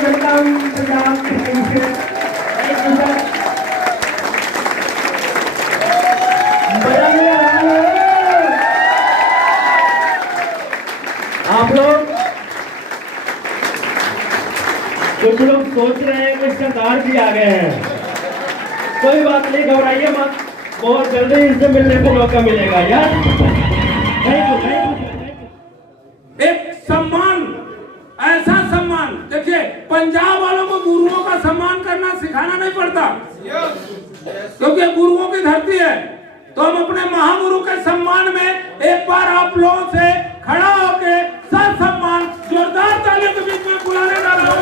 आप लोग कुछ लोग सोच रहे हैं कि सरदार जी आ गए हैं। कोई बात नहीं, घबराइए मत, बहुत जल्दी इनसे मिलने को मौका मिलेगा यार। एक सम्मान, ऐसा सम्मान, देखिए पंजाब वालों को गुरुओं का सम्मान करना सिखाना नहीं पड़ता, क्योंकि गुरुओं की धरती है। तो हम अपने महागुरु के सम्मान में एक बार आप लोगों से खड़ा होके सर सम्मान जोरदार तालियों के बीच में बुलाने जा रहा हूँ।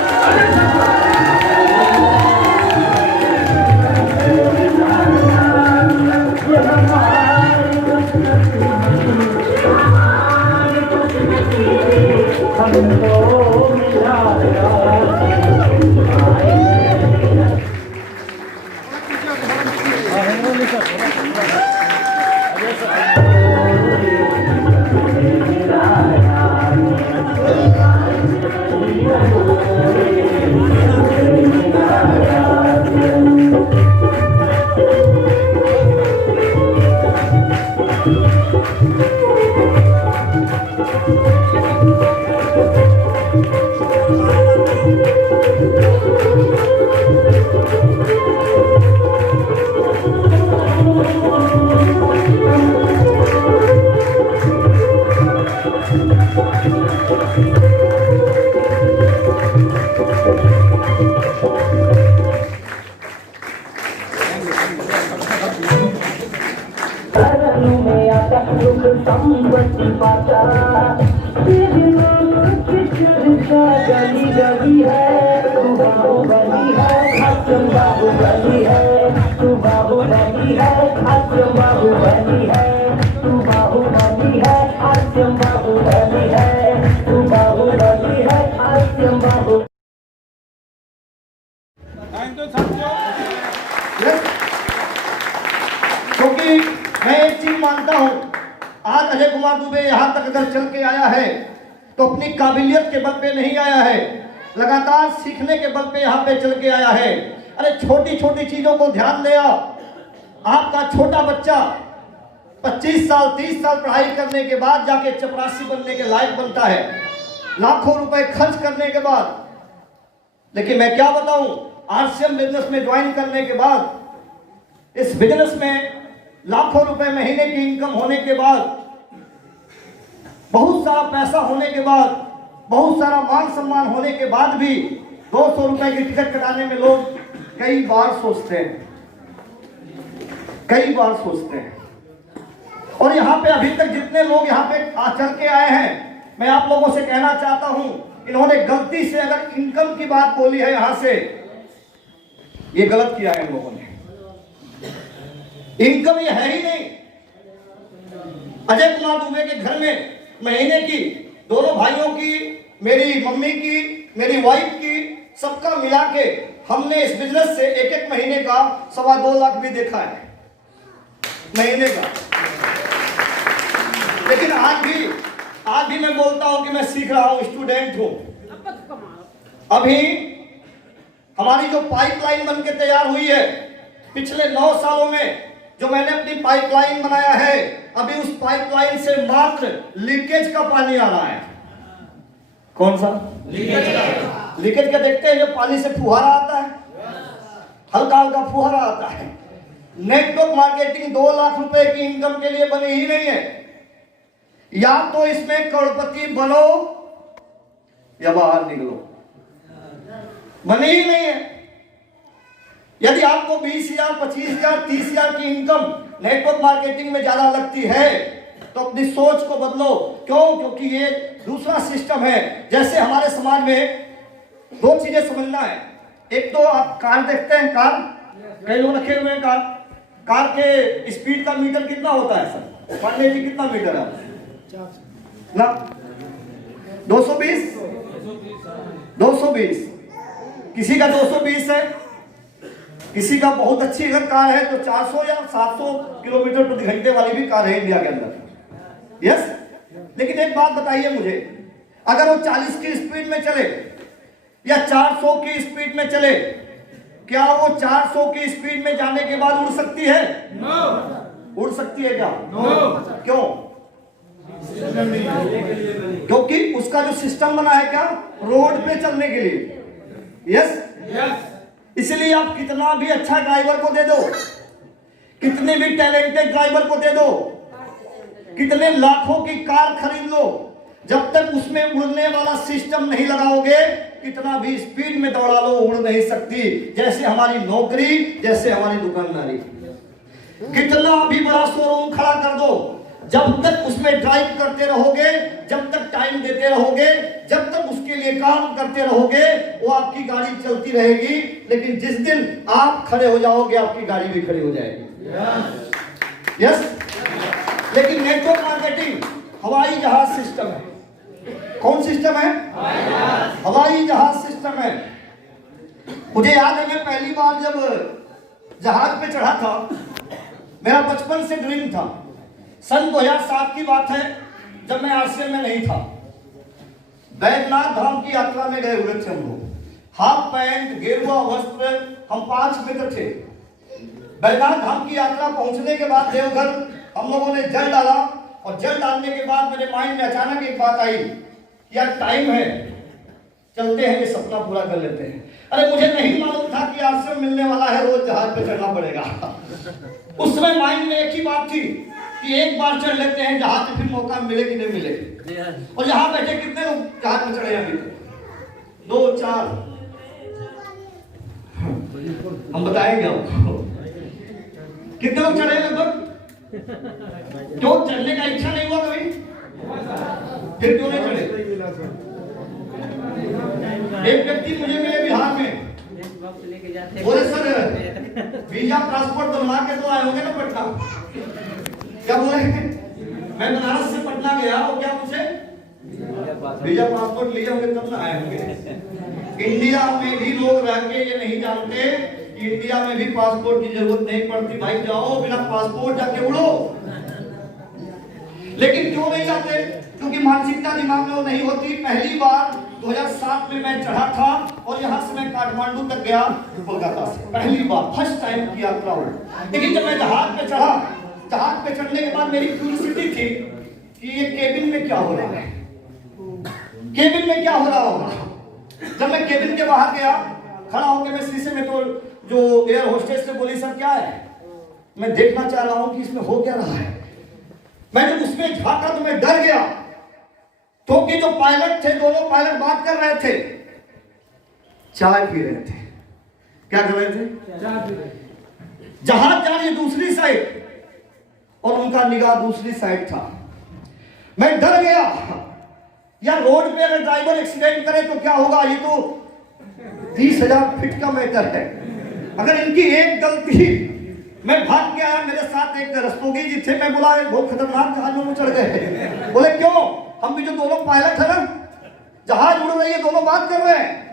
क्योंकि मैं एक चीज मानता हूं, आज अजय कुमार दुबे यहां तक अगर चल के आया है तो अपनी काबिलियत के बल पे नहीं आया है, लगातार सीखने के बल पे यहाँ पे चल के आया है। अरे छोटी छोटी चीजों को ध्यान दे। आपका छोटा बच्चा 25 साल 30 साल पढ़ाई करने के बाद जाके चपरासी बनने के लायक बनता है, लाखों रुपए खर्च करने के बाद। लेकिन मैं क्या बताऊं, आरसीएम बिजनेस में ज्वाइन करने के बाद, इस बिजनेस में लाखों रुपए महीने की इनकम होने के बाद, बहुत सारा पैसा होने के बाद, बहुत सारा मान सम्मान होने के बाद भी 200 रुपए की टिकट कटाने में लोग कई बार सोचते हैं, कई बार सोचते हैं। और यहाँ पे अभी तक जितने लोग यहाँ पे चल के आए हैं, मैं आप लोगों से कहना चाहता हूं, इन्होंने गलती से अगर इनकम की बात बोली है यहां से, ये गलत किया है इन लोगों ने। इनकम ये है ही नहीं। अजय कुमार दुबे के घर में महीने की, दोनों भाइयों की, मेरी मम्मी की, मेरी वाइफ की, सबका मिला के हमने इस बिजनेस से एक एक महीने का 2.25 लाख भी देखा है महीने का। लेकिन आज भी मैं बोलता हूं कि मैं सीख रहा हूं, स्टूडेंट हूं। अभी हमारी जो पाइपलाइन बनके तैयार हुई है, पिछले 9 सालों में जो मैंने अपनी पाइपलाइन बनाया है, अभी उस पाइपलाइन से मात्र लीकेज का पानी आ रहा है। कौन सा लीकेज का देखते हैं, जो पानी से फुहारा आता है, हल्का हल्का फुहारा आता है। नेटवर्क मार्केटिंग 2 लाख रुपए की इनकम के लिए बनी ही नहीं है। या तो इसमें करोड़पति बनो या बाहर निकलो, बनी ही नहीं है। यदि आपको 20,000, 25,000, 30,000 की इनकम नेटवर्क मार्केटिंग में ज्यादा लगती है तो अपनी सोच को बदलो। क्यों? क्योंकि ये दूसरा सिस्टम है। जैसे हमारे समाज में 2 चीजें समझना है। एक तो आप कार देखते हैं, कार कई लोग रखे हुए हैं, कार के स्पीड का मीटर कितना होता है सर? पांडे जी कितना मीटर है ना? 220 किसी का 220 है, किसी का बहुत अच्छी अगर कार है तो 400 या 700 किलोमीटर प्रति घंटे वाली भी कार है इंडिया के अंदर। यस, लेकिन एक बात बताइए मुझे, अगर वो 40 की स्पीड में चले या 400 की स्पीड में चले, क्या वो 400 की स्पीड में जाने के बाद उड़ सकती है? उड़ सकती है क्या? क्यों? क्योंकि उसका जो सिस्टम बना है क्या, रोड पे चलने के लिए। यस, इसलिए आप कितना भी अच्छा ड्राइवर को दे दो, कितने भी टैलेंटेड ड्राइवर को दे दो, कितने लाखों की कार खरीद लो, जब तक उसमें उड़ने वाला सिस्टम नहीं लगाओगे, कितना भी स्पीड में दौड़ा लो, उड़ नहीं सकती। जैसे हमारी नौकरी, जैसे हमारी दुकानदारी, कितना भी बड़ा शोरूम खड़ा कर दो, जब तक उसमें ड्राइव करते रहोगे, जब तक टाइम देते रहोगे, जब तक उसके लिए काम करते रहोगे, वो आपकी गाड़ी चलती रहेगी। लेकिन जिस दिन आप खड़े हो जाओगे, आपकी गाड़ी भी खड़ी हो जाएगी। यस, लेकिन नेटवर्क मार्केटिंग हवाई जहाज सिस्टम है। कौन सिस्टम है? हवाई जहाज सिस्टम है। मुझे याद है, मैं पहली बार जब जहाज पे चढ़ा था, मेरा बचपन से ड्रीम था। सन 2007 की बात है, जब मैं आश्रम में नहीं था, बैद्यनाथ धाम की यात्रा में गए हुए थे हम लोग। हाफ पैंट, गेरुआ वस्त्र, हम 5 मित्र थे। बैद्यनाथ धाम की यात्रा पहुंचने के बाद देवघर हम लोगों ने जल डाला, और जल डालने के बाद मेरे माइंड में अचानक एक बात आई, यार टाइम है, चलते हैं, ये सपना पूरा कर लेते हैं। अरे मुझे नहीं मालूम था कि आश्रम मिलने वाला है, रोज जहाज पे चढ़ना पड़ेगा। उस समय माइंड में एक ही बात थी कि एक बार चढ़ लेते हैं जहाज पे, फिर मौका मिले कि नहीं मिले। और यहाँ बैठे कितने लोग जहाज में चढ़े अभी? 2 4, हम बताएंगे आपको कितने लोग चढ़े लगभग। क्यों चढ़ने का इच्छा नहीं हुआ कभी? फिर क्यों नहीं चढ़े? एक व्यक्ति मुझे मिले बिहार में, बोले सर वीजा पासपोर्ट बनवा के तो आए होंगे ना पटना। क्या बोले? मैं बनारस से पटना गया, और क्या मुझे वीजा पासपोर्ट लिए होंगे तब ना आए होंगे। इंडिया में भी लोग रह के ये नहीं जानते, इंडिया में भी पासपोर्ट की जरूरत नहीं पड़ती। भाई जाओ, बिना पासपोर्ट जाके उड़ो। लेकिन क्यों नहीं जाते? क्योंकि मानसिकता दिमाग में वो नहीं होती। पहली बार 2007 में मैं चढ़ा था, और यहाँ से मैं काठमांडू तक गया कोलकाता से, पहली बार, फर्स्ट टाइम की यात्रा हो। लेकिन जब मैं जहाज पे चढ़ा, जहाज पे चढ़ने के बाद मेरी क्यूरियोसिटी थी कि ये केबिन में क्या हो रहा है, केबिन में क्या हो रहा होगा। जब मैं केबिन के बाहर गया, खड़ा होकर मैं शीशे में, तो जो एयर होस्टेस से बोली, सर क्या है, मैं देखना चाह रहा हूं कि इसमें हो क्या रहा है। मैं जब उसमें झांका तो मैं डर गया, क्योंकि जो पायलट थे, दोनों पायलट बात कर रहे थे, चाय पी रहे थे। क्या कर रहे थे? जहाज जा रही दूसरी साइड, और उनका निगाह दूसरी साइड था। मैं डर गया, यार रोड पे अगर ड्राइवर एक्सीडेंट करे तो क्या होगा। ये तो 30,000 फीट का मैटर है, अगर इनकी एक गलती। मैं भाग के आया, मेरे साथ एक रस्तोगी जी थे, मैं बोला बहुत खतरनाक जहाज में चढ़ गए। बोले क्यों? हम भी जो दोनों पायलट है ना, जहाज उड़ रही है, दोनों बात कर रहे हैं।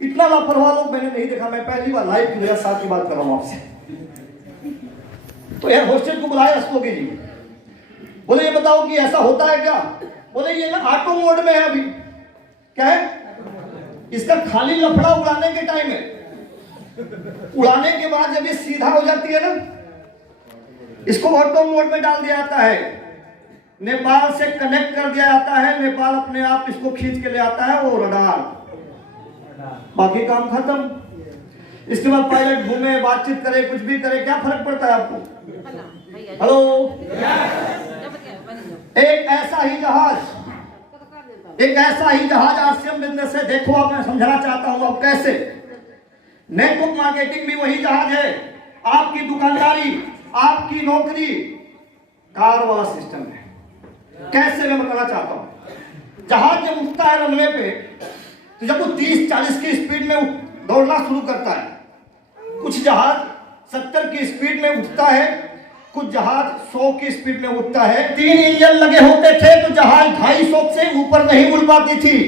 इतना लापरवाह लोग मैंने नहीं देखा। मैं पहली बार लाइव मेरे साथ की बात कर रहा हूं आपसे। तो एयर होस्टेस को बुलाया रस्तोगी जी, बोले ये बताओ कि ऐसा होता है क्या? बोले ये ना ऑटो मोड में है अभी। क्या है? इसका खाली लफड़ा उड़ाने के टाइम है, उड़ाने के बाद जब ये सीधा हो जाती है ना, इसको ऑटो मोड में डाल दिया जाता है, नेपाल से कनेक्ट कर दिया जाता है, नेपाल अपने आप इसको खींच के ले आता है, वो रडार, बाकी काम खत्म। इसके बाद पायलट घूमे, बातचीत करे, कुछ भी करे, क्या फर्क पड़ता है आपको? हेलो, एक ऐसा ही जहाज आसियम बिजनेस है। देखो आप, मैं समझाना चाहता हूं आप कैसे। नेटवर्क मार्केटिंग भी वही जहाज है। आपकी दुकानदारी, आपकी नौकरी, कार वाला सिस्टम है। कैसे मैं बताना चाहता हूं। जहाज जब उठता है रनवे पे, तो जब वो 30-40 की स्पीड में दौड़ना शुरू करता है, कुछ जहाज 70 की स्पीड में उठता है, कुछ जहाज 100 की स्पीड में उठता है। 3 इंजन लगे होते थे तो जहाज 250 से ऊपर नहीं उड़ पाती थी।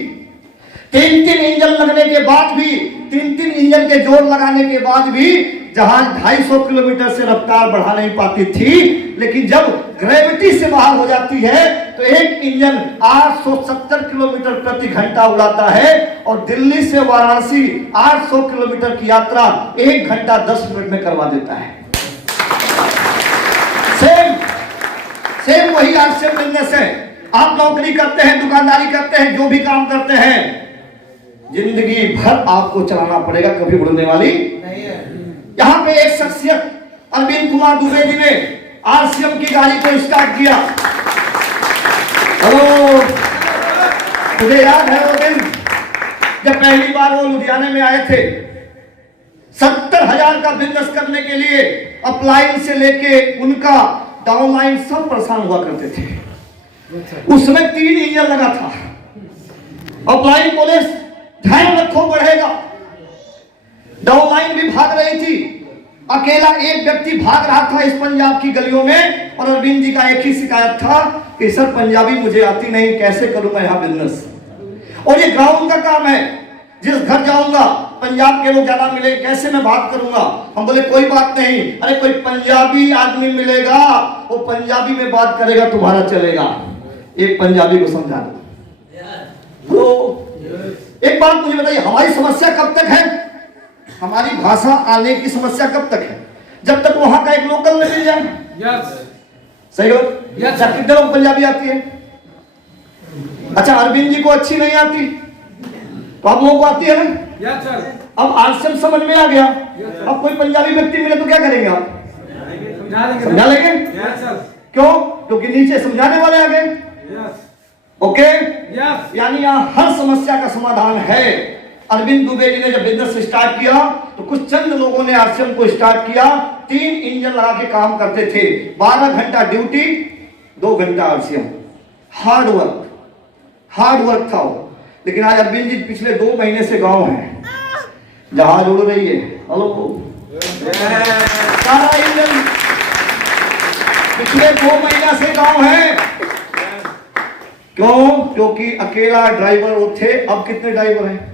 3 इंजन लगने के बाद भी तीन इंजन के जोर लगाने के बाद भी जहाज 250 किलोमीटर से रफ्तार बढ़ा नहीं पाती थी, लेकिन जब ग्रेविटी से बाहर हो जाती है तो एक इंजन 870 किलोमीटर प्रति घंटा उड़ाता है और दिल्ली से वाराणसी 800 किलोमीटर की यात्रा 1 घंटा 10 मिनट में करवा देता है। सेम वही आरसीएम बिजनेस है। आप नौकरी करते हैं, दुकानदारी करते हैं, जो भी काम करते हैं, जिंदगी भर आपको चलाना पड़ेगा, कभी उड़ने वाली नहीं है। यहां पे एक शख्सियत अरविंद कुमार दुबे जी ने आरसीएम की गाड़ी को स्टार्ट किया। हेलो, मुझे याद है वो दिन जब पहली बार वो लुधियाने में आए थे। 70,000 का बिजनेस करने के लिए अपलाइन से लेके उनका डाउनलाइन सब परेशान हुआ करते थे। उसमें 3 इंजन लगा था। अपलाइन बोले ध्यान रखो बढ़ेगा, डाउनलाइन भी भाग रही थी, अकेला एक व्यक्ति भाग रहा था इस पंजाब की गलियों में, और अरविंद जी का एक ही शिकायत था कि सर पंजाबी मुझे आती नहीं, कैसे करूंगा यहाँ बिजनेस। और ये ग्राउंड का काम है, जिस घर जाऊंगा पंजाब के लोग ज्यादा मिले, कैसे मैं बात करूंगा। हम बोले कोई बात नहीं, अरे कोई पंजाबी आदमी मिलेगा, वो पंजाबी में बात करेगा, तुम्हारा चलेगा। एक पंजाबी को समझा दो। तो एक बात मुझे बताइए, हमारी समस्या कब तक है? हमारी भाषा आने की समस्या कब तक है? जब तक वहां का एक लोकल न मिल जाए। सही हो? कितने लोग पंजाबी आती है? अच्छा, अरविंद जी को अच्छी नहीं आती तो आप लोगों को आती है ना? अब आरसीएम समझ में आ गया। अब कोई पंजाबी व्यक्ति मिले तो क्या करेंगे आप? समझा लेंगे। क्यों? क्योंकि नीचे समझाने वाले आ गए। ओके, यानी यहाँ हर समस्या का समाधान है। अरविंद दुबे जी ने जब बिजनेस स्टार्ट किया तो कुछ चंद लोगों ने आरसीएम को स्टार्ट किया। 3 इंजन लगा के काम करते थे, 12 घंटा ड्यूटी, 2 घंटा आरसीएम। हार्ड वर्क था वो। लेकिन आज अरविंद जी पिछले 2 महीने से गांव हैं, जहाज उड़ रही है। हेलो, सारा इंजन पिछले 2 महीना से गांव है। क्यों? क्योंकि अकेला ड्राइवर वो थे, अब कितने ड्राइवर हैं?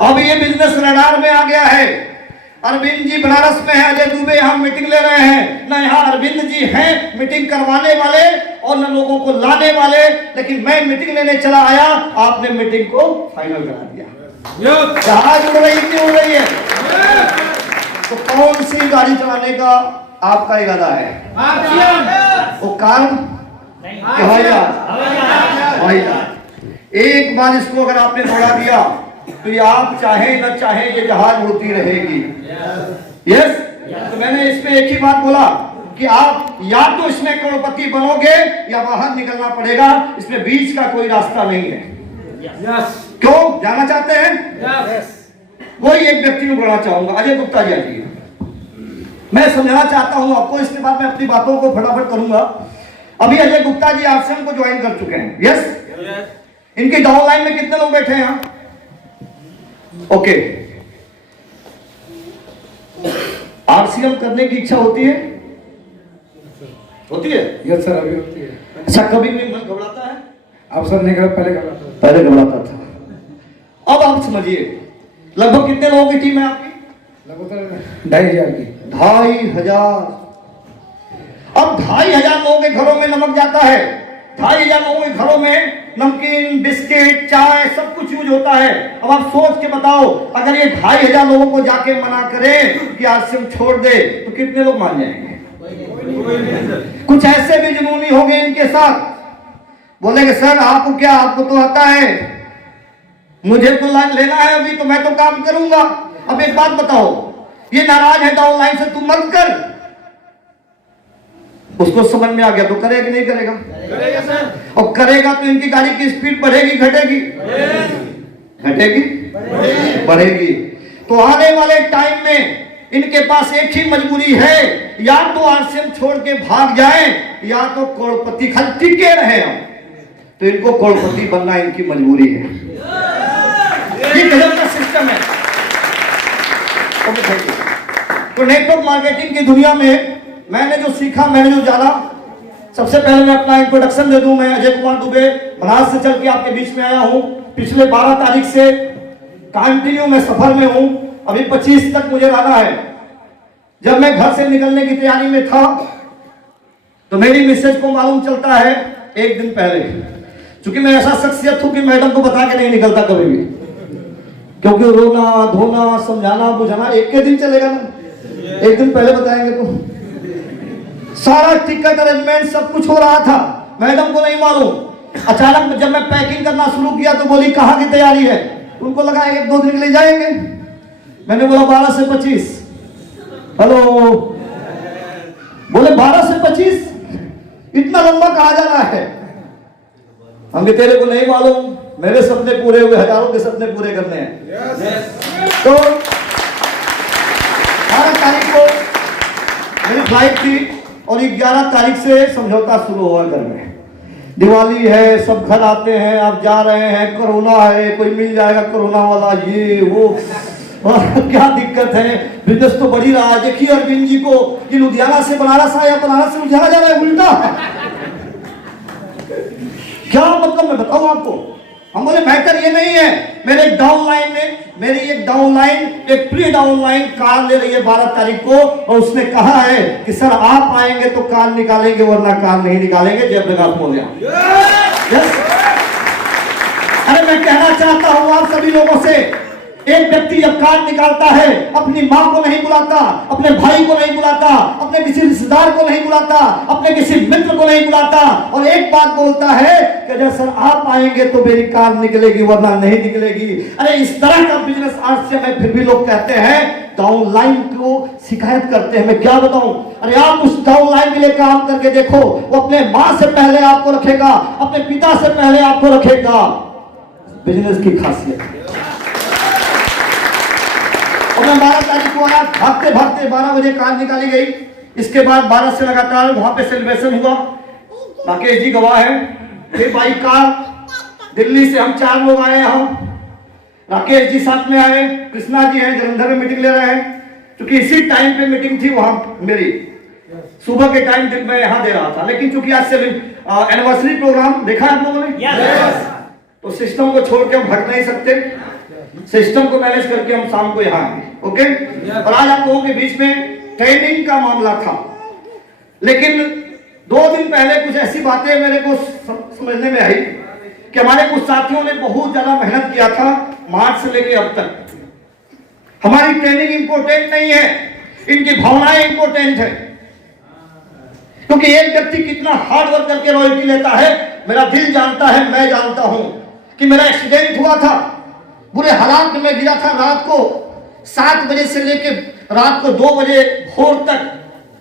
अब ये बिजनेस रडार में आ गया है। अरविंद जी बनारस में है, अजय दुबे यहाँ मीटिंग ले रहे हैं, ना यहाँ अरविंद जी हैं मीटिंग करवाने वाले और न लोगों को लाने वाले। लेकिन मैं मीटिंग लेने चला आया, आपने मीटिंग को फाइनल करा दिया। जहाज उड़ रही क्यों उड़ रही है? तो कौन सी गाड़ी चलाने का आपका इरादा है? वो कार, हवाई जहाज। एक बार इसको अगर आपने दौड़ा दिया तो ये आप चाहे न चाहे ये जहाज उड़ती रहेगी। यस, तो मैंने इसमें एक ही बात बोला कि आप या तो इसमें करोड़पति बनोगे या बाहर निकलना पड़ेगा, इसमें बीच का कोई रास्ता नहीं है। क्यों जाना चाहते हैं? कोई एक व्यक्ति को बुलाना चाहूंगा, अजय गुप्ता जी आइए। मैं समझाना चाहता हूं आपको, इसके बाद मैं अपनी बातों को फटाफट करूंगा। अभी अजय गुप्ता जी आरसीएम को ज्वाइन कर चुके हैं। यस, इनकी डाउनलाइन में कितने लोग बैठे हैं यहाँ? ओके, आरसीएम करने की इच्छा होती है? होती है? यस सर, अभी होती है। अच्छा, कभी भी मन घबराता है? अब सर नहीं घबरा, पहले घबराता था। अब आप समझिए, लगभग कितने लोगों की टीम है आपकी? लगभग 2,500 की। 2,500। अब 2,500 लोगों के घरों में नमक जाता है। 2,500 लोगों के घरों में नमकीन, बिस्किट, चाय सब कुछ यूज होता है। अब आप सोच के बताओ, अगर ये 2,500 लोगों को जाके मना करें कि आरसीएम छोड़ दे तो कितने लोग मान जाएंगे? कुछ ऐसे भी जुनूनी होंगे इनके साथ, बोलेंगे सर आपको क्या, आपको तो आता है, मुझे तो लेना है अभी, तो मैं तो काम करूंगा। अब एक बात बताओ, ये नाराज है डाउनलाइन से, तू मत कर। उसको समझ में आ गया तो करेगा कि नहीं करेगा? करेगा सर। और करेगा तो इनकी गाड़ी की स्पीड बढ़ेगी घटेगी? घटेगी बढ़ेगी। तो आने वाले टाइम में इनके पास एक ही मजबूरी है, या तो आरसीएम छोड़ के भाग जाए या तो करोड़पति खाली टिके रहे हम। तो इनको करोड़पति बनना इनकी मजबूरी है। ये गजब का सिस्टम है। तो नेटवर्क मार्केटिंग की दुनिया में मैंने जो सीखा, मैंने जो जाना, सबसे पहले मैं अपना इंट्रोडक्शन दे दूं। मैं अजय कुमार दुबे बनारस से चल के आपके बीच में आया हूं। पिछले 12 तारीख से कंटिन्यू मैं सफर में हूं। अभी 25 तक मुझे रहना है। जब मैं घर से निकलने की तैयारी में था तो मेरी मिसेज को मालूम चलता है एक दिन पहले, क्योंकि मैं ऐसा शख्सियत हूं कि मैडम को बता के नहीं निकलता कभी भी, क्योंकि रोना धोना समझाना बुझाना एक के दिन चलेगा ना, एक दिन पहले बताएंगे तो। सारा टिकट अरेंजमेंट सब कुछ हो रहा था, मैडम को नहीं मालूम। अचानक जब मैं पैकिंग करना शुरू किया तो बोली कहाँ की तैयारी है? उनको लगा 1-2 दिन के लिए जाएंगे। मैंने बोला 12 से 25। हेलो, बोले 12 से 25 इतना लंबा कहा जा रहा है? हमने तेरे को नहीं मालूम, मेरे सपने पूरे हुए, हजारों के सपने पूरे करने हैं। तो 12 तारीख को मेरी फ्लाइट थी और 11 तारीख से समझौता शुरू हुआ घर में। दिवाली है, सब घर आते हैं, आप जा रहे हैं, कोरोना है, कोई मिल जाएगा कोरोना वाला, ये वो, क्या दिक्कत है, बिजनेस तो बढ़ ही रहा है। देखिए अरविंद जी को कि लुधियाना से बनारस आया, बनारस से लुधियाना जा रहा है, उल्टा। क्या मतलब मैं बताऊं आपको? हम बोले मैटर ये नहीं है। मेरे डाउनलाइन में मेरी एक डाउनलाइन, एक प्री डाउनलाइन कार ले रही है 12 तारीख को, और उसने कहा है कि सर आप आएंगे तो कार निकालेंगे वरना कार नहीं निकालेंगे। जयप्रकाश मौर्य। यस। अरे मैं कहना चाहता हूं आप सभी लोगों से, एक व्यक्ति जब कार निकालता है अपनी मां को नहीं बुलाता, अपने भाई को नहीं बुलाता, अपने किसी रिश्तेदार को नहीं बुलाता, अपने किसी मित्र को नहीं बुलाता, और एक बात बोलता है कि अगर सर आप आएंगे तो मेरी कार निकलेगी वरना नहीं निकलेगी। अरे इस तरह का बिजनेस आज से मैं, फिर भी लोग कहते हैं डाउनलाइन को शिकायत करते हैं। मैं क्या बताऊं? अरे आप उस डाउनलाइन के लिए काम करके देखो, वो अपने मां से पहले आपको रखेगा, अपने पिता से पहले आपको रखेगा। बिजनेस की खासियत है। और मैं 12 तारीख को आया, भागते भागते 12 बजे कार निकाली गई। इसके बाद 12 से लगातार वहां पे सेलिब्रेशन हुआ। राकेश जी गवाह है। फिर बाई कार दिल्ली से हम 4 लोग आए यहाँ। राकेश जी साथ में आए, कृष्णा जी हैं, जलंधर में मीटिंग ले रहे हैं, क्योंकि इसी टाइम पे मीटिंग थी वहां मेरी, सुबह के टाइम मैं यहाँ दे रहा था। लेकिन चूंकि आज से एनिवर्सरी प्रोग्राम देखा आप लोगों ने, तो सिस्टम को छोड़ के हम हट नहीं सकते, सिस्टम को मैनेज करके हम शाम को यहाँ आए। ओके। और आज आप लोगों के बीच में ट्रेनिंग का मामला था, लेकिन 2 दिन पहले कुछ ऐसी बातें मेरे को समझने में आई कि हमारे कुछ साथियों ने बहुत ज्यादा मेहनत किया था मार्च से लेकर अब तक। हमारी ट्रेनिंग इंपॉर्टेंट नहीं है, इनकी भावनाएं इंपॉर्टेंट है। क्योंकि एक व्यक्ति कितना हार्ड वर्क करके रॉयल्टी लेता है, मेरा दिल जानता है, मैं जानता हूं कि मेरा एक्सीडेंट हुआ था, बुरे हालात में मैं गिरा था। रात को 7 बजे से लेकर रात को 2 बजे भोर तक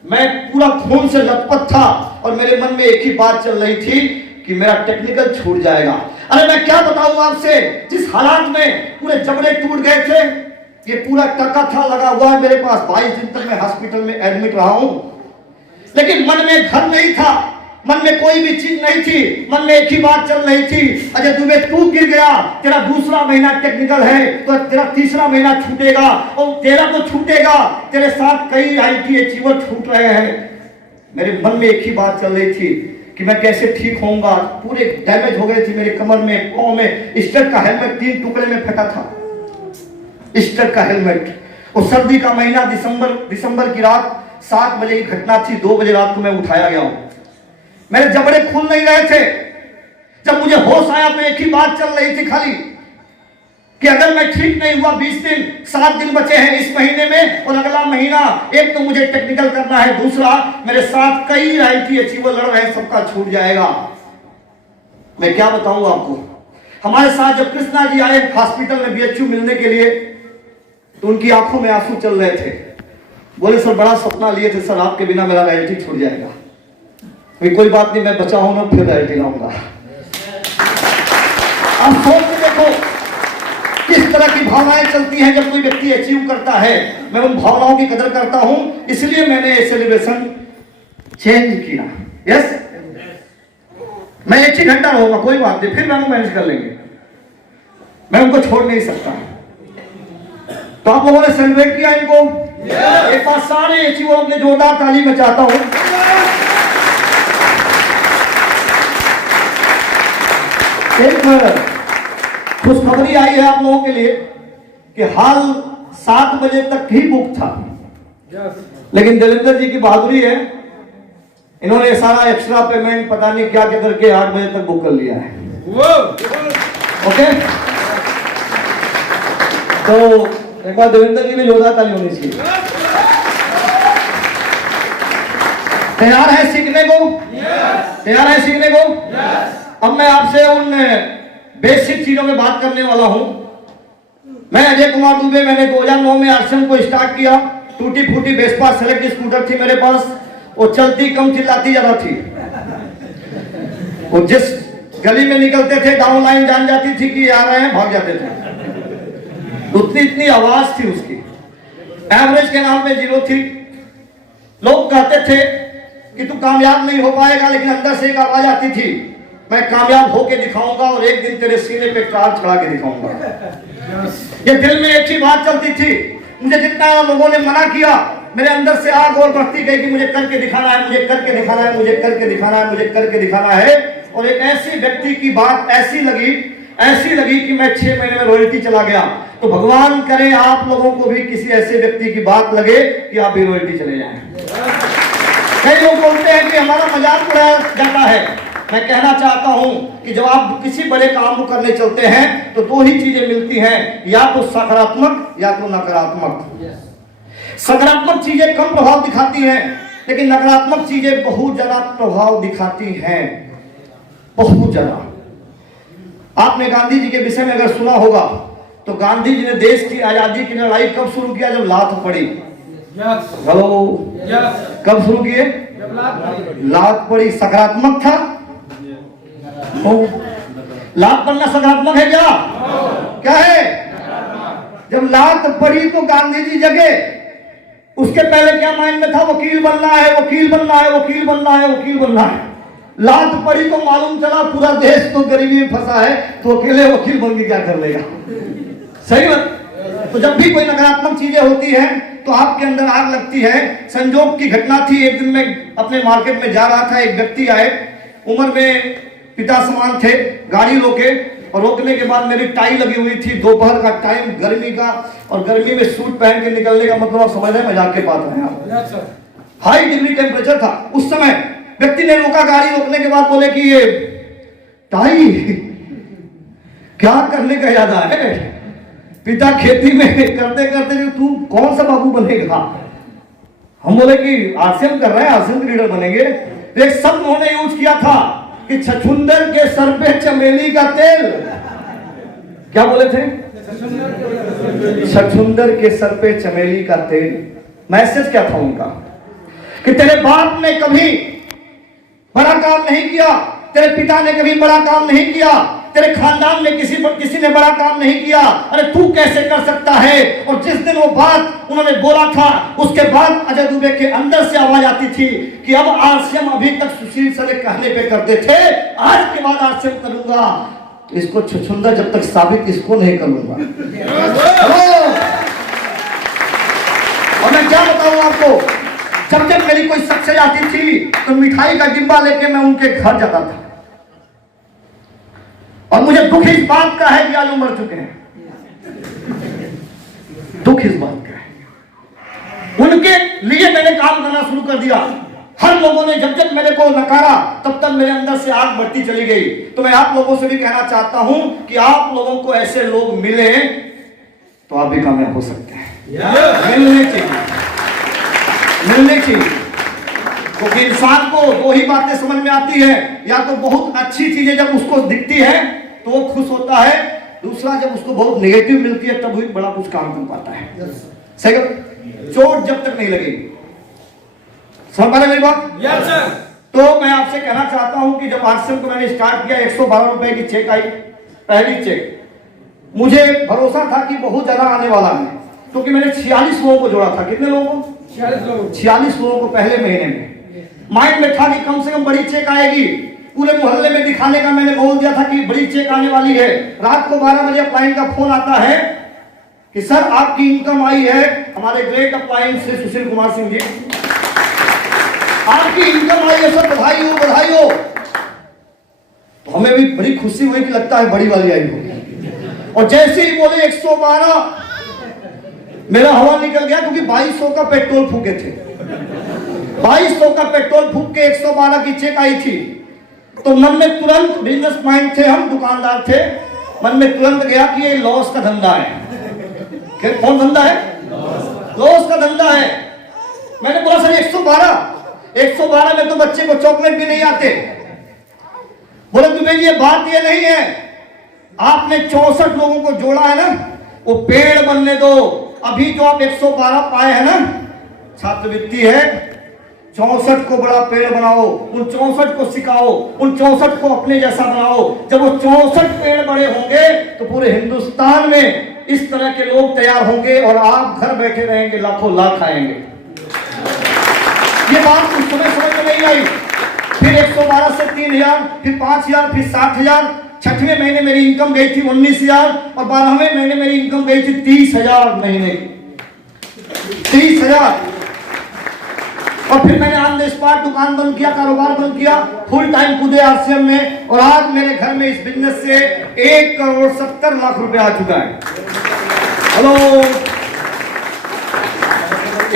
मैं पूरा खून से लथपथ था, और मेरे मन में एक ही बात चल रही थी कि मेरा टेक्निकल छूट जाएगा। अरे मैं क्या बताऊं आपसे, जिस हालात में पूरे जबड़े टूट गए थे, ये पूरा टका था लगा हुआ है मेरे पास। 22 दिन तक मैं हॉस्पिटल में एडमिट रहा हूं, लेकिन मन में घर नहीं था, मन में कोई भी चीज नहीं थी। मन में एक ही बात चल रही थी, अजय दुबे तू गिर गया, तेरा दूसरा महीना टेक्निकल है तो तेरा तीसरा महीना छूटेगा, और तेरा तो छूटेगा, तेरे साथ कई आईटी अचीवर छूट रहे हैं। मेरे मन में एक ही बात चल रही थी कि मैं कैसे ठीक होऊंगा। पूरे डैमेज हो गए थे मेरे कमर में, पांव में। स्टड का हेलमेट 3 टुकड़े में फटा था, स्टड का हेलमेट। और सर्दी का महीना, दिसंबर की रात, 7 बजे की घटना थी। 2 बजे रात को मैं उठाया गया हूं। मेरे जबड़े खुल नहीं रहे थे। जब मुझे होश आया तो एक ही बात चल रही थी खाली कि अगर मैं ठीक नहीं हुआ 20 दिन, 7 दिन बचे हैं इस महीने में, और अगला महीना, एक तो मुझे टेक्निकल करना है, दूसरा मेरे साथ कई आईटी अचीवर लड़ रहे हैं, सबका छूट जाएगा। मैं क्या बताऊं आपको, हमारे साथ जब कृष्णा जी आए हॉस्पिटल में बीएचयू मिलने के लिए, तो उनकी आंखों में आंसू चल रहे थे। बोले सर बड़ा सपना लिए थे सर, आपके बिना मेरा रॉयल्टी छूट जाएगा। कोई बात नहीं, मैं बचा हूं ना, फिर रॉयल्टी लाऊंगा। आप सोच के देखो किस तरह की भावनाएं चलती हैं जब कोई व्यक्ति अचीव करता है। मैं उन भावनाओं की कदर करता हूं, इसलिए मैंने सेलिब्रेशन चेंज किया। यस, मैं 1 ही घंटा रहूंगा, कोई बात नहीं, फिर हम मैनेज कर लेंगे, मैं उनको छोड़ नहीं सकता। तो आप लोगों ने सेलिब्रेट किया इनको। एक बार सारे अचीवरों के जोरदार ताली मैं चाहता हूं। एक खुशखबरी आई है आप लोगों के लिए कि हाल 7 बजे तक ही बुक था, लेकिन देवेंद्र जी की बहादुरी है, इन्होंने सारा एक्स्ट्रा पेमेंट पता नहीं क्या क्या करके 8 बजे तक बुक कर लिया है। ओके, तो एक बार देवेंद्र जी में जोरदार ताली होनी चाहिए। तैयार है सीखने को? तैयार है सीखने को? अब मैं आपसे उन बेसिक चीजों में बात करने वाला हूं। मैं अजय कुमार दुबे, मैंने 2009 में आश्रम को स्टार्ट किया। टूटी फूटी वेस्पा सेलेक्ट स्कूटर थी मेरे पास, वो चलती कम चिल्लाती ज्यादा थी। वो जिस गली में निकलते थे डाउन लाइन जान जाती थी कि आ रहे हैं, भाग जाते थे। उतनी इतनी आवाज थी उसकी, एवरेज के नाम पे 0 थी। लोग कहते थे कि तू कामयाब नहीं हो पाएगा, लेकिन अंदर से एक आवाज आती थी, मैं कामयाब होके दिखाऊंगा और एक दिन तेरे सीने पे कार चढ़ा के दिखाऊंगा। ये दिल में एक ही बात चलती थी। मुझे जितना लोगों ने मना किया, मेरे अंदर से आग और बढ़ती गई कि मुझे करके दिखाना है, मुझे करके दिखाना है, मुझे करके दिखाना है, मुझे करके दिखाना है। और एक ऐसी व्यक्ति की बात ऐसी लगी कि मैं 6 महीने में रॉयल्टी चला गया। तो भगवान करे आप लोगों को भी किसी ऐसे व्यक्ति की बात लगे कि आप भी रॉयल्टी चले जाएं। कई लोग बोलते हैं कि हमारा मजाक उड़ाया जाता है। मैं कहना चाहता हूं कि जब आप किसी बड़े काम को करने चलते हैं तो 2 ही चीजें मिलती हैं, या तो सकारात्मक या तो नकारात्मक। सकारात्मक चीजें कम प्रभाव दिखाती हैं, लेकिन नकारात्मक चीजें बहुत ज्यादा प्रभाव दिखाती हैं, बहुत ज्यादा। आपने गांधी जी के विषय में अगर सुना होगा तो गांधी जी ने देश की आजादी की लड़ाई कब शुरू किया? जब लात पड़ी। हेलो, कब शुरू किए? लात पड़ी। सकारात्मक था? लात पड़ना सकारात्मक है क्या? क्या है? जब लात पड़ी तो गांधी जी जगे। उसके पहले क्या माइंड में था? वकील बनना है, वकील बनना है, वकील बनना है, वकील बनना है। लात पड़ी तो मालूम चला पूरा देश तो गरीबी में फंसा है, तो अकेले वकील बन के क्या कर लेगा? सही बात। तो जब भी कोई नकारात्मक चीजें होती हैं तो आपके अंदर आग लगती है। संजोग की घटना थी, एक दिन मैं अपने मार्केट में जा रहा था, एक व्यक्ति आए, उम्र में पिता समान थे, गाड़ी रोके और रोकने के बाद मेरी टाई लगी हुई थी, दोपहर का टाइम, गर्मी का, और गर्मी में सूट पहन के निकलने का मतलब आप समझ रहे हैं, मजाक के बात है आप। हाई डिग्री टेम्परेचर था उस समय। व्यक्ति ने रोका, गाड़ी रोकने के बाद बोले कि ये टाई क्या करने का इरादा है? पिता खेती में करते करते तू कौन सा बाबू बनेगा? हम बोले कि आरसीएम कर रहे हैं, आरसीएम लीडर बनेंगे। एक शब्द उन्होंने यूज किया था कि छछुंदर के सर पे चमेली का तेल। क्या बोले थे? छछुंदर के सर पे चमेली का तेल। मैसेज क्या था उनका? कि तेरे बाप ने कभी बड़ा काम नहीं किया, तेरे पिता ने कभी बड़ा काम नहीं किया, तेरे खानदान में किसी ने बड़ा काम नहीं किया, अरे तू कैसे कर सकता है? और जिस दिन वो बात उन्होंने बोला था, उसके बाद अजय दुबे के अंदर से आवाज आती थी कि अब आरसीएम, अभी तक सुशील सर कहने पे करते थे, आज के बाद आरसीएम करूंगा, इसको छछुंदर जब तक साबित इसको नहीं करूंगा। और मैं क्या बताऊं आपको, जब जब मेरी कोई सक्सेस आती थी तो मिठाई का डिब्बा लेके मैं उनके घर जाता था। और मुझे दुख इस बात का है कि आज वो मर चुके हैं। दुख इस बात का है। उनके लिए मैंने काम करना शुरू कर दिया। हर लोगों ने जब जब मेरे को नकारा, तब तक मेरे अंदर से आग बढ़ती चली गई। तो मैं आप लोगों से भी कहना चाहता हूं कि आप लोगों को ऐसे लोग मिले तो आप भी कामयाब हो सकते हैं। मिलने चाहिए। क्योंकि इंसान को 2 ही बातें समझ में आती है, या तो बहुत अच्छी चीजें जब उसको दिखती है तो वो खुश होता है, दूसरा जब उसको बहुत नेगेटिव मिलती है तब भी बड़ा कुछ काम कर पाता है। सही, चोट जब तक नहीं लगेगी। समझ पा रहे मेरी बात? तो मैं आपसे कहना चाहता हूं कि जब आश्रम को मैंने स्टार्ट किया, 112 रुपए की चेक आई, पहली चेक। मुझे भरोसा था कि बहुत ज्यादा आने वाला है, क्योंकि मैंने 46 लोगों को जोड़ा था। कितने लोगों को? 46 लोगों को पहले महीने में। माइंड में था कि कम से कम बड़ी चेक आएगी। पूरे मोहल्ले में दिखाने का मैंने बोल दिया था कि बड़ी चेक आने वाली है। रात को 12 बजे अपलाइन का फोन आता है कि सर आपकी इनकम आई है, हमारे ग्रेट अपलाइन से सुशील कुमार सिंह जी, आपकी इनकम आई है सर, बधाई हो बधाई हो। तो हमें भी बड़ी खुशी हुई कि लगता है बड़ी वाली आई हो। और जैसे ही बोले 112, मेरा हवा निकल गया क्योंकि 2200 का पेट्रोल फूके थे। 2200 का पेट्रोल फूक के 112 की चेक आई थी। तो मन में तुरंत, बिजनेस माइंड थे हम, दुकानदार थे, मन में तुरंत गया कि ये लॉस का धंधा है। कौन धंधा है? लॉस का धंधा है। मैंने बोला सर 112 में तो बच्चे को चॉकलेट भी नहीं आते। बोले तुम्हें ये बात ये नहीं है, आपने 64 लोगों को जोड़ा है ना, वो पेड़ बनने दो। अभी जो आप 112 पाए हैं ना, छात्रवृत्ति है, 64 को बड़ा पेड़ बनाओ, उन 64 को सिखाओ, उन 64 को अपने जैसा बनाओ। जब वो 64 पेड़ बड़े होंगे तो पूरे हिंदुस्तान में इस तरह के लोग तैयार होंगे और आप घर बैठे रहेंगे, लाखों लाख आएंगे। ये बात उस समय समझ में नहीं आई। फिर 112 से 3000, फिर 5000, फिर 60,000। 6वें महीने मेरी इनकम गई थी 19,000 और 12वें महीने मेरी इनकम गई थी 30,000 महीने की। 30,000। और फिर मैंने ऑन द स्पॉट दुकान बंद किया, कारोबार बंद किया, फुल टाइम कूदे RCM में, और आज मेरे घर में इस बिजनेस से 1,70,00,000 रुपए आ चुका है। हेलो,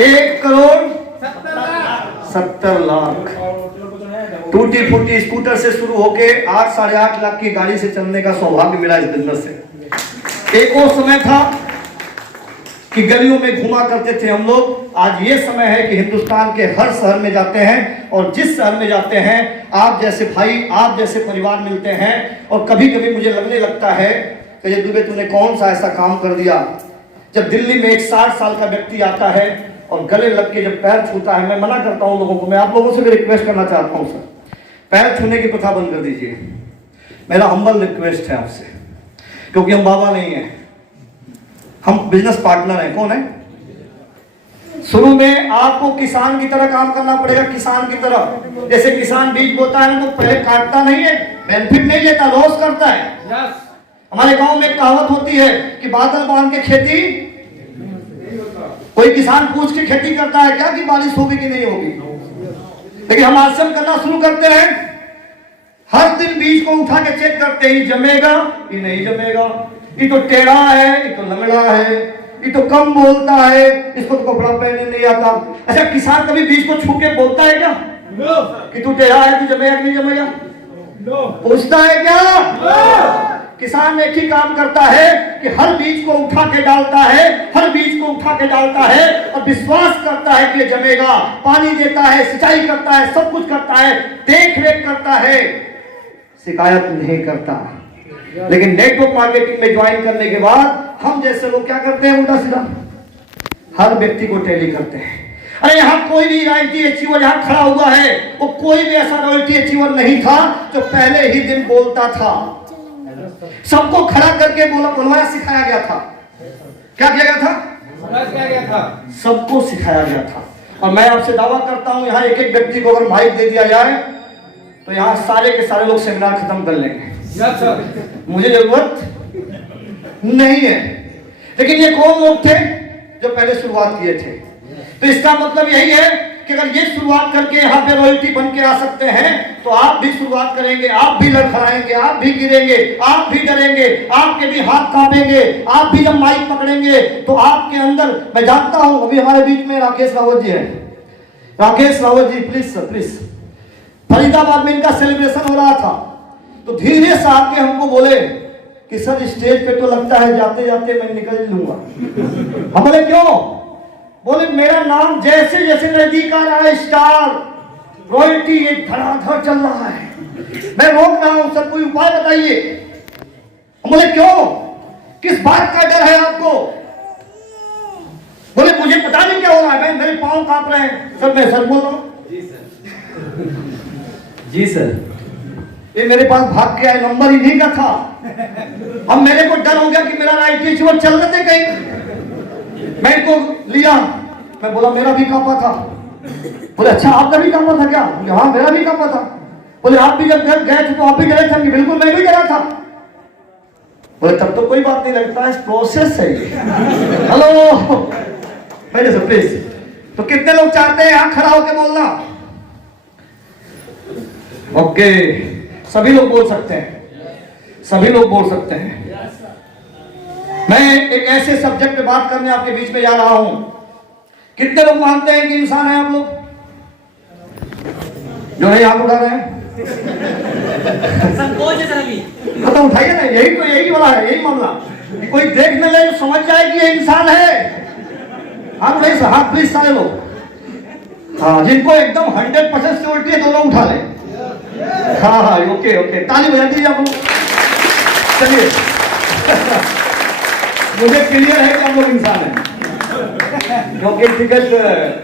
1,70,00,000। टूटी फूटी स्कूटर से शुरू होके 8 साढ़े 8 लाख की गाड़ी से चलने का सौभाग्य मिला इस बिजनेस से। एक और समय था कि गलियों में घुमा करते थे हम लोग। आज ये समय है कि हिंदुस्तान के हर शहर में जाते हैं, और जिस शहर में जाते हैं आप जैसे भाई, आप जैसे परिवार मिलते हैं। और कभी कभी मुझे लगने लगता है कि ये दुबे तूने कौन सा ऐसा काम कर दिया। जब दिल्ली में एक 60 साल का व्यक्ति आता है और गले लग के जब पैर छूता है, मैं मना करता हूं लोगों को, मैं आप लोगों से भी रिक्वेस्ट करना चाहता हूं सर, पैर छूने की प्रथा बंद कर दीजिए। मेरा हम्बल रिक्वेस्ट है आपसे, क्योंकि हम बाबा नहीं है, हम बिजनेस पार्टनर हैं। कौन है? शुरू में आपको किसान की तरह काम करना पड़ेगा, किसान की तरह। जैसे किसान बीज बोता है तो पहले काटता नहीं है, बेनिफिट नहीं लेता, लॉस करता है। हमारे गांव में एक कहावत होती है कि बादल बांध के खेती, कोई किसान पूछ के खेती करता है क्या कि बारिश होगी कि नहीं होगी। लेकिन हम आश्रम करना शुरू करते हैं, हर दिन बीज को उठा के चेक करते हैं, जमेगा कि नहीं जमेगा, ये तो टेढ़ा है, ये तो लंगड़ा है, ये तो कम बोलता है, इसको तो कपड़ा पहनने नहीं आता। अच्छा, किसान कभी बीज को छू के बोलता है क्या कि तू टेढ़ा है, तू जमेगा कि नहीं जमेगा? पूछता है क्या? किसान एक ही काम करता है कि हर बीज को उठा के डालता है, हर बीज को उठा के डालता है, और विश्वास करता है कि ये जमेगा। पानी देता है, सिंचाई करता है, सब कुछ करता है, देख रेख करता है, शिकायत नहीं करता। लेकिन नेटवर्क मार्केटिंग में ज्वाइन करने के बाद हम जैसे लोग क्या करते हैं, उल्टा सीधा हर व्यक्ति को टैली करते हैं। अरे यहाँ कोई भी रॉयल्टी अचीवर यहाँ खड़ा हुआ है, वो कोई भी ऐसा रॉयल्टी अचीवर नहीं था जो पहले ही दिन बोलता था। सबको खड़ा करके बोलवाया सिखाया गया था। क्या किया गया था? सबको सिखाया गया था। और मैं आपसे दावा करता हूं, यहाँ एक एक व्यक्ति को अगर माइक दे दिया जाए तो यहाँ सारे के सारे लोग सेमिनार खत्म कर लेंगे। मुझे जरूरत नहीं है। लेकिन ये कौन लोग थे जो पहले शुरुआत किए थे? तो इसका मतलब यही है कि अगर ये शुरुआत करके यहाँ पे रॉयल्टी बन के आ सकते हैं तो आप भी शुरुआत करेंगे, आप भी लड़खड़ाएंगे, आप भी गिरेंगे, आप भी डरेंगे, आपके भी हाथ कांपेंगे। आप भी जब माइक पकड़ेंगे तो आपके अंदर, मैं जानता हूं अभी हमारे बीच में राकेश रावत जी है। Rakesh Rawat ji please sir, please. Faridabad में इनका सेलिब्रेशन हो रहा था तो धीरे से आके हमको बोले कि सर स्टेज पे तो लगता है जाते जाते मैं निकल लूंगा। हम बोले क्यों? बोले मेरा नाम जैसे जैसे नजदीक आ रहा है, स्टार रॉयल्टी ये धड़ाधड़ चल रहा है, मैं रोक रहा हूं, सर कोई उपाय बताइए। हम बोले क्यों, किस बात का डर है आपको? बोले मुझे पता नहीं क्या हो रहा है, मेरे पांव कांप रहे हैं। सर मैं सर बोल रहा हूं। जी सर। जी सर। ये मेरे पास भाग के आए, नंबर इन्हीं का था। अब मेरे को डर हो गया कि मेरा रॉयल्टी अचीवर चल रहे थे कहीं। मैं इनको लिया, मैं बोला मेरा भी कांपा था। बोले अच्छा आपका भी कांपा था क्या? बोले हाँ मेरा भी कांपा था। बोले आप भी जब गए थे तो आप भी डरे थे? बिल्कुल मैं भी डरा था। बोले तब तो कोई बात नहीं, लगता है प्रोसेस है। हेलो मेरे से प्लीज। तो कितने लोग चाहते हैं यहाँ खड़ा होकर बोलना? ओके, सभी लोग बोल सकते हैं, सभी लोग बोल सकते हैं। मैं एक ऐसे सब्जेक्ट पे बात करने आपके बीच में जा रहा हूं। कितने लोग मानते हैं कि इंसान है आप लोग जो है हाथ उठा रहे हैं? हाँ तो उठाइए ना, यही वाला है, यही मामला कि कोई देखने लगे समझ जाए कि ये इंसान है। हाथ उठाइए, हाथ प्लीज सारे लोग। हाँ, जिनको एकदम 100% सिक्योरिटी है दोनों उठा ले। हाँ, ओके, ताली बजा दीजिए आप लोग। चलिए मुझे क्लियर है कि आप लोग इंसान हैं, क्योंकि टिकट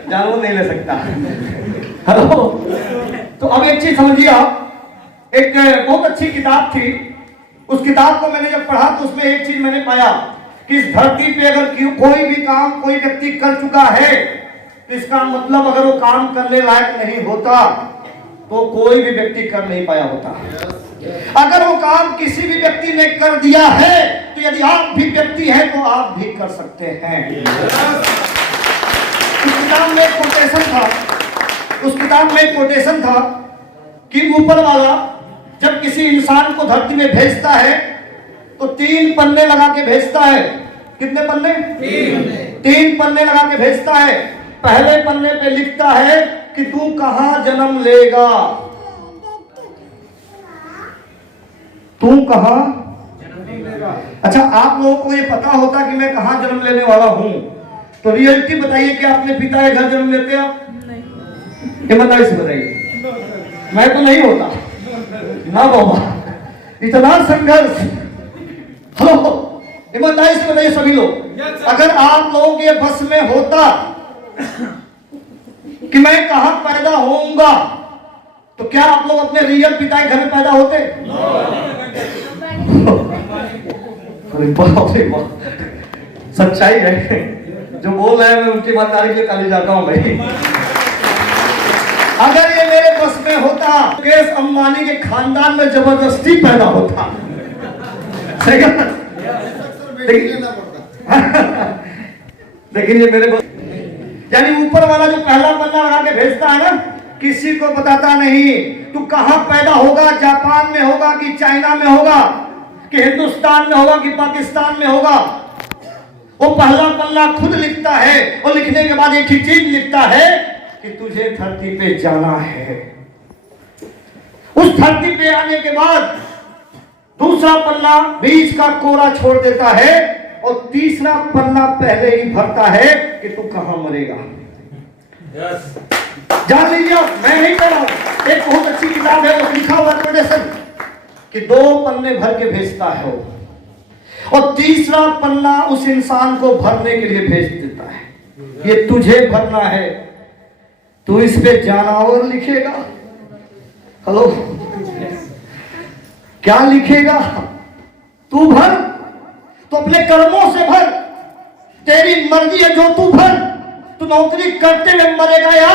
जानवर नहीं ले सकता। हेलो, तो अब एक चीज समझिए आप, एक बहुत अच्छी किताब थी, उस किताब को मैंने जब पढ़ा तो उसमें एक चीज मैंने पाया कि इस धरती पे अगर कोई भी काम कोई व्यक्ति कर चुका है तो इसका मतलब अगर वो काम करने लायक नहीं होता तो कोई भी व्यक्ति कर नहीं पाया होता। अगर वो काम किसी भी व्यक्ति ने कर दिया है तो यदि आप भी व्यक्ति हैं तो आप भी कर सकते हैं। उस किताब में एक कोटेशन था कि ऊपर वाला जब किसी इंसान को धरती में भेजता है तो 3 पन्ने लगा के भेजता है। कितने पन्ने? 3 पन्ने लगा के भेजता है। पहले पन्ने पे लिखता है कि तू कहां जन्म लेगा, तू कहां जन्म लेगा। अच्छा, आप लोगों को ये पता होता कि मैं कहां जन्म लेने वाला हूं, तो रियलिटी बताइए कि अपने पिता के घर जन्म लेते आप? ईमानदारी से बताइए। मैं तो नहीं होता ना बाबा, इतना संघर्ष। हेलो, ईमानदारी से बताइए सभी लोग, अगर आप लोगों के बस में होता कि मैं कहां पैदा होऊंगा तो क्या आप लोग अपने रियल पिता के घर में पैदा होते? अरे बाप, सच्चाई है। जो बोल रहे हैं मैं उनकी ईमानदारी के लिए ताली जाता हूं भाई। अगर ये मेरे बस में होता मुकेश अंबानी के खानदान में जबरदस्ती पैदा होता। सही लेकिन ये मेरे बस, यानी ऊपर वाला जो पहला पन्ना लगा के भेजता है ना, किसी को बताता नहीं तू कहां पैदा होगा, जापान में होगा कि चाइना में होगा कि हिंदुस्तान में होगा कि पाकिस्तान में होगा। वो पहला पन्ना खुद लिखता है और लिखने के बाद एक ही चीज लिखता है कि तुझे धरती पे जाना है। उस धरती पे आने के बाद दूसरा पन्ना बीच का कोरा छोड़ देता है और तीसरा पन्ना पहले ही भरता है कि तू कहां मरेगा। जान लीजिए, मैं नहीं कह रहा हूं, एक बहुत अच्छी किताब है, वो लिखा हुआ कोटेशन कि 2 पन्ने भर के भेजता है वो, और तीसरा पन्ना उस इंसान को भरने के लिए भेज देता है। ये तुझे भरना है, तू इस पे जानवर लिखेगा। हेलो, क्या लिखेगा? तू भर, तो अपने कर्मों से भर, तेरी मर्जी है जो तू भर। तू नौकरी करते हुए मरेगा या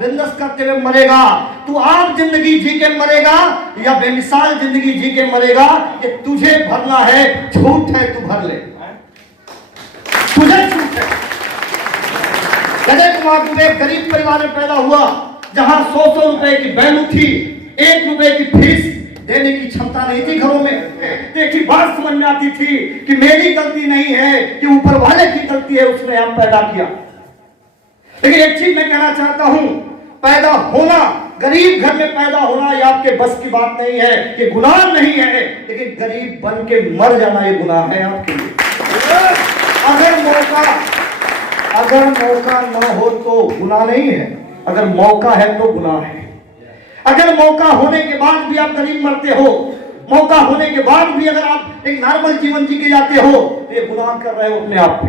बिजनेस करते हुए मरेगा, तू आम जिंदगी जी के मरेगा या बेमिसाल जिंदगी जी के मरेगा, ये तुझे भरना है। झूठ है तू भर ले, तुझे झूठ है। कदर कुमार दुबे गरीब परिवार में पैदा हुआ जहां 100 रुपए की वैल्यू थी, 1 रुपए की फीस देने की क्षमता नहीं थी घरों में। एक ही बात समझ में आती थी कि मेरी गलती नहीं है, कि ऊपर वाले की गलती है, उसने हम पैदा किया। लेकिन एक चीज मैं कहना चाहता हूं, पैदा होना, गरीब घर में पैदा होना ये आपके बस की बात नहीं है, ये गुनाह नहीं है, लेकिन गरीब बन के मर जाना ये गुनाह है आपके लिए। अगर मौका न हो तो गुनाह नहीं है, अगर मौका है तो गुनाह है। अगर मौका होने के बाद भी आप गरीब मरते हो, मौका होने के बाद भी अगर आप एक नॉर्मल जीवन जी के जाते हो तो ये गुनाह कर रहे हो अपने आप पे।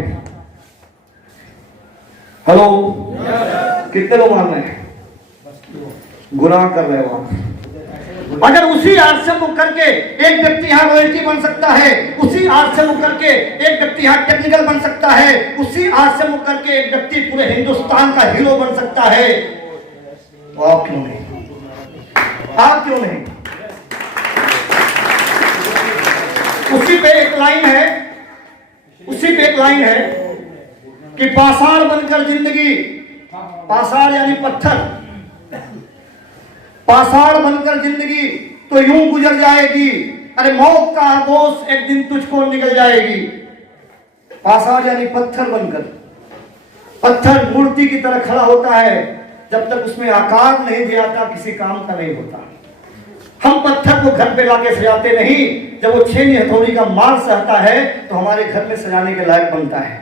हेलो, कितने लोग मान रहे हैं? गुनाह कर रहे हो आप। अगर उसी आर्ट से मुख करके एक व्यक्ति यहाँ रॉयल्टी बन सकता है, उसी आर्ट से मुख करके एक व्यक्ति यहाँ टेक्निकल बन सकता है, उसी आर्ट से मुख करके एक व्यक्ति पूरे हिंदुस्तान का हीरो बन सकता है, तो आप क्यों नहीं? आप क्यों नहीं? उसी पे एक लाइन है कि पाषाण बनकर जिंदगी, पाषाण यानी पत्थर, पाषाण बनकर जिंदगी तो यूं गुजर जाएगी, अरे मौत का आगोश एक दिन तुझको निकल जाएगी। पाषाण यानी पत्थर बनकर, पत्थर मूर्ति की तरह खड़ा होता है, जब तक उसमें आकार नहीं दिया जाता किसी काम का नहीं होता। हम पत्थर को घर पे लाके सजाते नहीं, जब वो 6 हथौड़ी का मार सहता है तो हमारे घर में सजाने के लायक बनता है।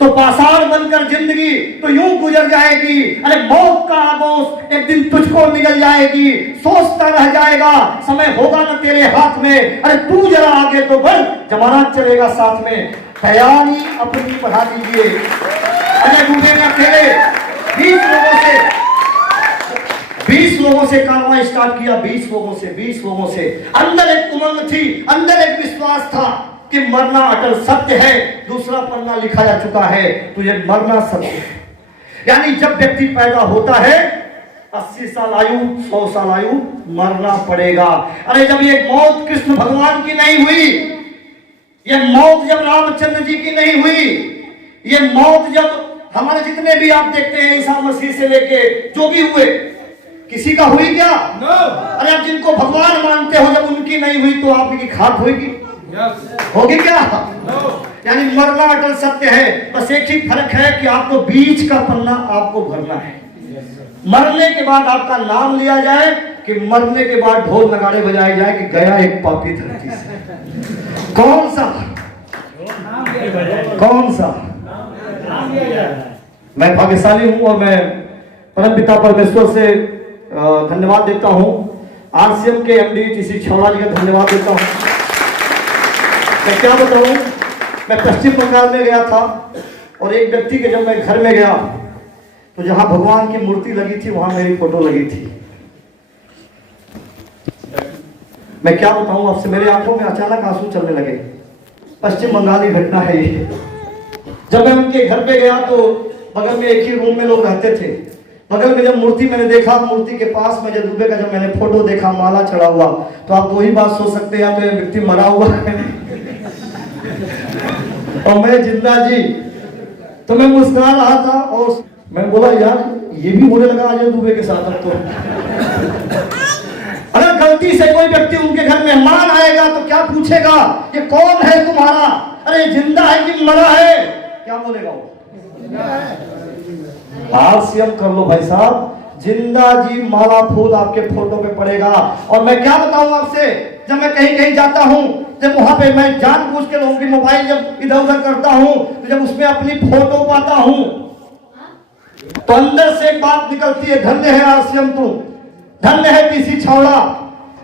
तो पाषाण बनकर जिंदगी तो यूं गुजर जाएगी, अरे मौत का आगोश एक दिन तुझको निगल जाएगी, सोचता रह जाएगा समय होगा ना तेरे हाथ में, अरे तू जरा आगे तो बढ़ जमाना चलेगा साथ में। तैयारी अपनी बढ़ा दीजिए। अजय दुबे ने अकेले 20 लोगों से कार्रवाई स्टार्ट किया, 20 लोगों से। अंदर एक उमंग थी, अंदर एक विश्वास था कि मरना अटल सत्य है। दूसरा पन्ना लिखा जा चुका है, तो ये मरना सत्य है। यानी जब व्यक्ति पैदा होता है 80 साल आयु, 100 साल आयु, मरना पड़ेगा। अरे जब ये मौत कृष्ण भगवान की नहीं हुई, ये मौत जब रामचंद्र जी की नहीं हुई, ये मौत जब हमारे जितने भी आप देखते हैं ईसा मसीह से लेके जो भी हुए, किसी का हुई क्या? अरे आप जिनको भगवान मानते हो जब उनकी नहीं हुई तो आपकी खाक होगी? होगी क्या? यानी मरना अटल सत्य है। बस एक ही फर्क है कि आपको बीच का पन्ना आपको भरना है। मरने के बाद आपका नाम लिया जाए कि मरने के बाद ढोल नगाड़े बजाए जाए कि गया एक पापी धरती से। कौन सा? मैं भाग्यशाली हूं और मैं परमपिता परमेश्वर से धन्यवाद देता हूं। आरसीएम के एमडी टीसी छावड़ा जी का धन्यवाद देता हूं। मैं क्या बताऊं, मैं पश्चिम बंगाल में गया था और एक व्यक्ति के जब मैं घर में गया तो जहां भगवान की मूर्ति लगी थी वहां मेरी फोटो लगी थी। मैं क्या बताऊं आपसे, मेरे आंखों में अचानक आंसू चलने लगे। पश्चिम बंगाली घटना है ये। जब मैं उनके घर पे गया तो बगल में एक ही रूम में लोग रहते थे। बगल में जब मूर्ति मैंने देखा, मूर्ति के पास में जब दुबे का जब मैंने फोटो देखा माला चढ़ा हुआ, तो आप वही बात सोच सकते हैं, तो ये व्यक्ति मरा हुआ है और मैं जिंदा जी। तो मैं मुस्कुरा रहा था और मैं बोला यार ये भी होने लगा अजय दुबे के साथ। अब तो अगर गलती से कोई व्यक्ति उनके घर मेहमान आएगा तो क्या पूछेगा, ये कौन है तुम्हारा? अरे जिंदा है कि मरा है? क्या बोलेगा वो? आरसीएम कर लो भाई साहब, जिंदा जी। माला फूल आपके फोटो पे पड़ेगा। और मैं क्या बताऊं आपसे, जब मैं कहीं कहीं जाता हूं, जब वहां पे मैं जानबूझ के लोगों की मोबाइल जब इधर उधर करता हूं, तो जब उसमें अपनी फोटो पाता हूं तो अंदर से एक बात निकलती है, धन्य है आरसीएम तू, धन्य है टीसी छावड़ा।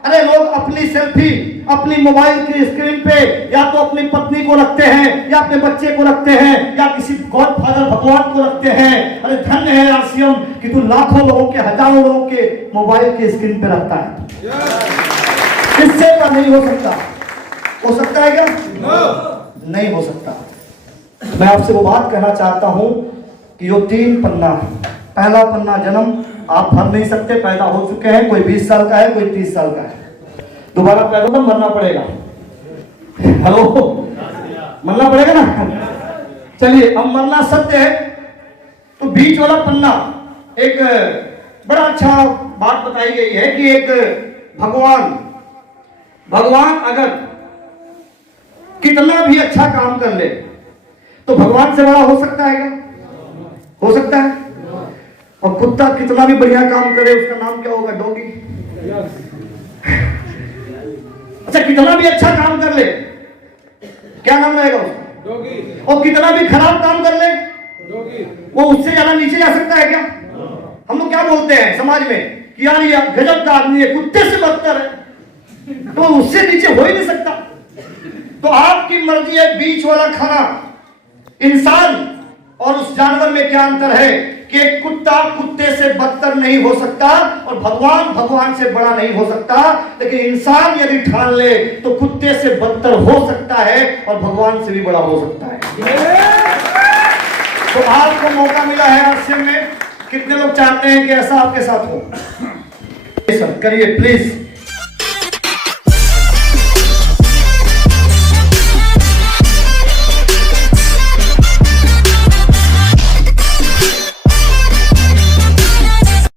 अरे लोग अपनी सेल्फी अपनी मोबाइल की स्क्रीन पे या तो अपनी पत्नी को रखते हैं या अपने बच्चे को रखते हैं या किसी गॉडफादर भगवान को रखते हैं। अरे धन्य है आरसीएम कि तू लाखों लोगों के, हजारों लोगों के मोबाइल की स्क्रीन पे रखता है। इससे का नहीं हो सकता। हो सकता है क्या? नहीं हो सकता। मैं आपसे वो बात कहना चाहता हूं कि जो 3 पन्ना, पहला पन्ना जन्म आप भर नहीं सकते, पैदा हो चुके हैं, कोई 20 साल का है, कोई 30 साल का है, दोबारा पैदा तो मरना पड़ेगा। हेलो, मरना पड़ेगा ना? चलिए, अब मरना सत्य है तो बीच वाला पन्ना, एक बड़ा अच्छा बात बताई गई है कि एक भगवान अगर कितना भी अच्छा काम कर ले तो भगवान से बड़ा हो सकता है क्या? हो सकता है। और कुत्ता कितना भी बढ़िया काम करे उसका नाम क्या होगा? डॉगी। अच्छा, कितना भी अच्छा काम कर ले क्या नाम रहेगा उसका? डॉगी। और कितना भी खराब काम कर ले डॉगी, वो उससे ज्यादा नीचे जा सकता है क्या? हम लोग क्या बोलते हैं समाज में कि यार ये गजब का आदमी है, कुत्ते से बदतर है, तो उससे नीचे हो ही नहीं सकता। तो आपकी मर्जी है बीच वाला खाना। इंसान और उस जानवर में क्या अंतर है कि एक कुत्ता कुत्ते से बदतर नहीं हो सकता और भगवान भगवान से बड़ा नहीं हो सकता, लेकिन इंसान यदि ठान ले तो कुत्ते से बदतर हो सकता है और भगवान से भी बड़ा हो सकता है। तो आपको मौका मिला है आरसीएम में, कितने लोग चाहते हैं कि ऐसा आपके साथ हो? सर करिए प्लीज।